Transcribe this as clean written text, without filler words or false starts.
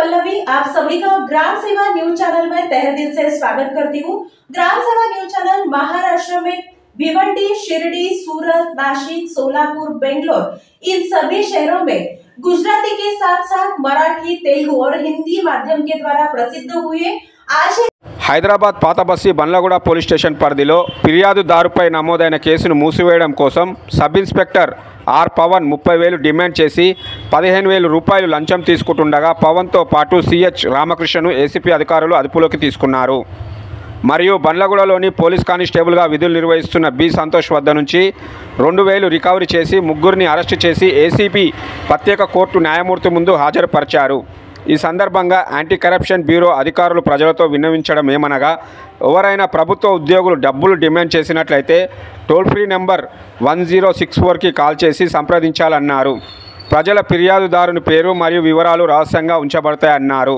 पल्लवी, आप सभी का ग्राम सेवा न्यूज चैनल में तहे दिल से स्वागत करती हूँ। ग्राम सेवा न्यूज चैनल महाराष्ट्र में भिवंडी, शिरडी, सूरत, नासिक, सोलापुर, बेंगलोर इन सभी शहरों में गुजराती के साथ साथ मराठी, तेलुगु और हिंदी माध्यम के द्वारा प्रसिद्ध हुए। आज హైదరాబాద్ పాత బస్తీ బండ్లగూడ పోలీస్ స్టేషన్ పరిధిలో ఫిర్యాదుదారుపై నమోదైన కేసును మూసివేయడం కోసం sub inspector R Pavan 30,000 demand చేసి 15,000 రూపాయలు లంచం తీసుకుంటుండగా పవన్తో పాటు సిహెచ్ రామకృష్ణను ఏసీపీ అధికారులు అదుపులోకి తీసుకున్నారు. మరియు బండ్లగూడలోని పోలీస్ కానిస్టేబుల్గా విధులు నిర్వహిస్తున్న బి సంతోష్ వద్ద నుంచి 2,000 రికవరీ చేసి ముగ్గురిని అరెస్టు చేసి ఏసీపీ ప్రత్యేక కోర్టు న్యాయమూర్తి ముందు హాజరుపరిచారు. ఈ సందర్భంగా యాంటీ కరప్షన్ బ్యూరో అధికారులు ప్రజలతో విన్నవించడం ఏమనగా, ఎవరైనా ప్రభుత్వ ఉద్యోగులు డబ్బులు డిమాండ్ చేసినట్లయితే టోల్ ఫ్రీ నెంబర్ 1064కి కాల్ చేసి సంప్రదించాలన్నారు. ప్రజల ఫిర్యాదుదారుని పేరు మరియు వివరాలు రహస్యంగా ఉంచబడతాయన్నారు.